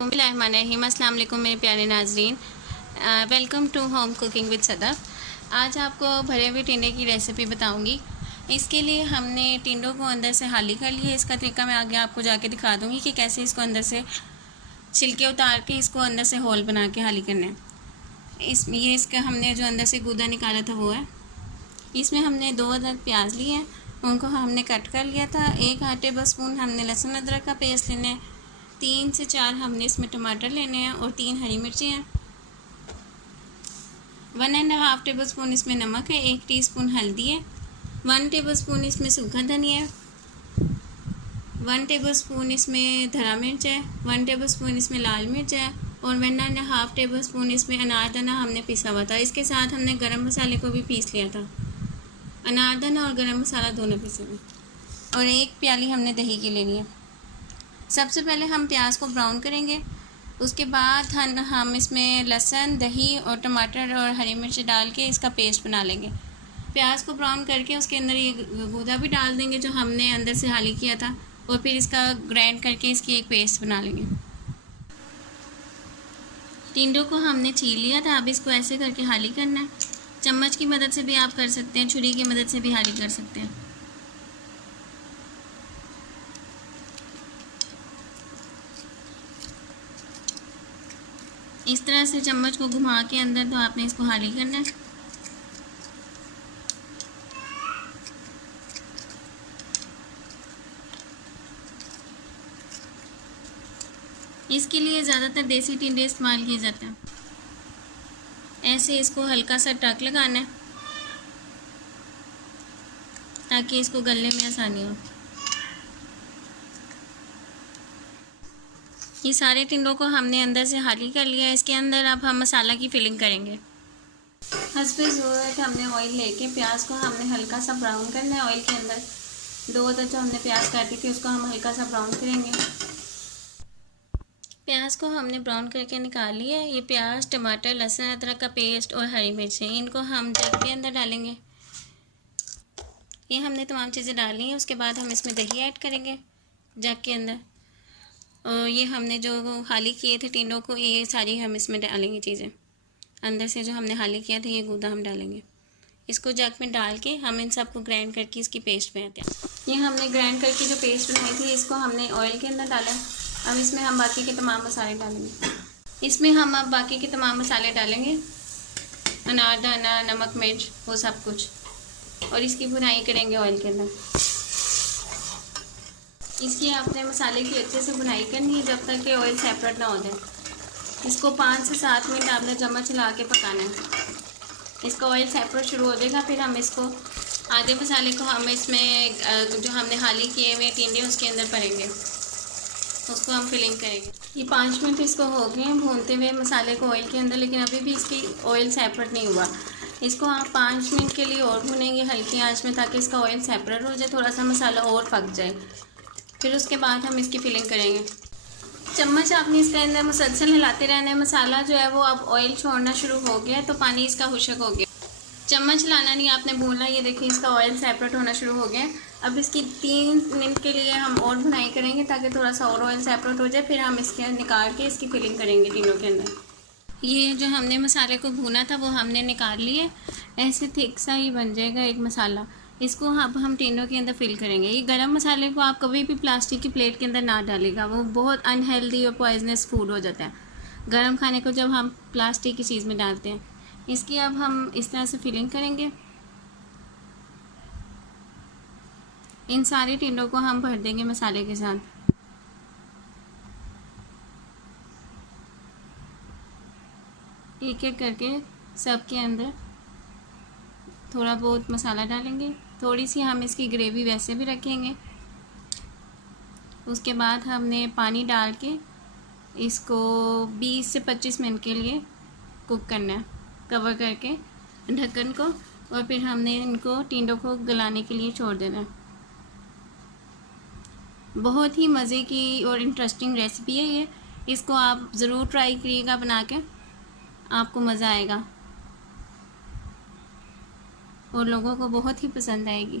Bismillahirrahmanirrahim। अस्सलाम वालेकुम मेरे प्यारे नाजरीन, welcome to home cooking with Sadaf. आज आपको भरे हुए टिंडे की रेसिपी बताऊंगी। इसके लिए हमने टिंडों को अंदर से हाली कर लिया। इसका तरीका मैं आगे आपको जाके दिखा दूंगी कि कैसे इसको अंदर से छिलके उतार के इसको अंदर से होल बना के हाली करना है। ये इसका हमने जो अंदर से गूदा निकाला था वो है। इसमें हमने 2 अदद प्याज लिए हैं, उनको हमने कट कर लिया था। 1 टेबल स्पून हमने लहसुन अदरक का पेस्ट लेना है। 3 से 4 हमने इसमें टमाटर लेने हैं और 3 हरी मिर्ची हैं। 1.5 टेबल स्पून इसमें नमक है। 1 टीस्पून हल्दी है। 1 टेबल स्पून इसमें सूखा धनिया है। 1 टेबल स्पून इसमें धरा मिर्च है। 1 टेबल स्पून इसमें लाल मिर्च है और 1.5 टेबल स्पून इसमें अनारदाना हमने पिसा हुआ था। इसके साथ हमने गरम मसाले को भी पीस लिया था। अनारदाना और गरम मसाला दोनों पीसे हुए। और 1 प्याली हमने दही की लेनी है। सबसे पहले हम प्याज को ब्राउन करेंगे। उसके बाद हम इसमें लहसुन, दही और टमाटर और हरी मिर्च डाल के इसका पेस्ट बना लेंगे। प्याज को ब्राउन करके उसके अंदर ये गूदा भी डाल देंगे जो हमने अंदर से हाली किया था, और फिर इसका ग्राइंड करके इसकी एक पेस्ट बना लेंगे। टिंडों को हमने छील लिया था, अब इसको ऐसे करके हाली करना है। चम्मच की मदद से भी आप कर सकते हैं, छुरी की मदद से भी हाली कर सकते हैं। इस तरह से चम्मच को घुमा के अंदर तो आपने इसको हाली करना है। इसके लिए ज़्यादातर देसी टिंडे इस्तेमाल किए जाते हैं। ऐसे इसको हल्का सा टक लगाना है ताकि इसको गलने में आसानी हो। ये सारे टिंडों को हमने अंदर से हाली कर लिया। इसके अंदर अब हम मसाला की फिलिंग करेंगे। हस्बे ज़रूरत हमने ऑयल लेके प्याज को हमने हल्का सा ब्राउन करना है। ऑयल के अंदर 2 अदद जो हमने प्याज काटी थी उसको हम हल्का सा ब्राउन करेंगे। प्याज को हमने ब्राउन करके निकाल लिया है। ये प्याज, टमाटर, लहसुन अदरक का पेस्ट और हरी मिर्च है, इनको हम जग के अंदर डालेंगे। ये हमने तमाम चीज़ें डाली हैं। उसके बाद हम इसमें दही ऐड करेंगे जग के अंदर, और ये हमने जो हाली किए थे टिंडों को, ये सारी हम इसमें डालेंगे चीज़ें। अंदर से जो हमने हाली किया था ये गूदा हम डालेंगे। इसको जग में डाल के हम इन सबको ग्राइंड करके इसकी पेस्ट बनाते हैं। ये हमने ग्राइंड करके जो पेस्ट बनाई थी इसको हमने ऑयल के अंदर डाला है। अब इसमें हम बाकी के तमाम मसाले डालेंगे। इसमें हम अब बाकी के तमाम मसाले डालेंगे, अनारदाना, नमक, मिर्च, वो सब कुछ, और इसकी भुनाई करेंगे ऑयल के अंदर। इसकी आपने मसाले की अच्छे से भुनाई करनी है जब तक कि ऑयल सेपरेट ना हो जाए। इसको 5 से 7 मिनट आपने चम्मच हिला के पकाना है। इसका ऑयल सेपरेट शुरू हो जाएगा, फिर हम इसको आधे मसाले को हम इसमें जो हमने हाली किए हुए टिंडे उसके अंदर भरेंगे, उसको हम फिलिंग करेंगे। ये 5 मिनट इसको हो गए हैं भूनते हुए मसाले को ऑयल के अंदर, लेकिन अभी भी इसकी ऑयल सेपरेट नहीं हुआ। इसको आप 5 मिनट के लिए और भूनेंगे हल्की आंच में, ताकि इसका ऑयल सेपरेट हो जाए, थोड़ा सा मसाला और पक जाए। फिर उसके बाद हम इसकी फिलिंग करेंगे। चम्मच आपने इसके अंदर मुसलसल हिलाते रहना है। मसाला जो है वो अब ऑयल छोड़ना शुरू हो गया है, तो पानी इसका खुश्क हो गया। चम्मच हिलाना नहीं, आपने भूनना। ये देखिए इसका ऑयल सेपरेट होना शुरू हो गया है। अब इसकी 3 मिनट के लिए हम और भुनाई करेंगे ताकि थोड़ा सा और ऑयल सेपरेट हो जाए। फिर हम इसके निकाल के इसकी फिलिंग करेंगे टिंडों के अंदर। ये जो हमने मसाले को भूना था वो हमने निकाल लिए। ऐसे थिक सा ही बन जाएगा एक मसाला। इसको अब हम टिंडों के अंदर फिल करेंगे। ये गरम मसाले को आप कभी भी प्लास्टिक की प्लेट के अंदर ना डालेगा, वो बहुत अनहेल्दी और पॉइजनस फूड हो जाता है गरम खाने को जब हम प्लास्टिक की चीज़ में डालते हैं। इसकी अब हम इस तरह से फिलिंग करेंगे। इन सारे टिंडों को हम भर देंगे मसाले के साथ। एक एक करके सब के अंदर थोड़ा बहुत मसाला डालेंगे। थोड़ी सी हम इसकी ग्रेवी वैसे भी रखेंगे। उसके बाद हमने पानी डाल के इसको 20 से 25 मिनट के लिए कुक करना है, कवर करके ढक्कन को, और फिर हमने इनको टिंडों को गलाने के लिए छोड़ देना है। बहुत ही मज़े की और इंटरेस्टिंग रेसिपी है ये। इसको आप ज़रूर ट्राई करिएगा बना के, आपको मज़ा आएगा और लोगों को बहुत ही पसंद आएगी।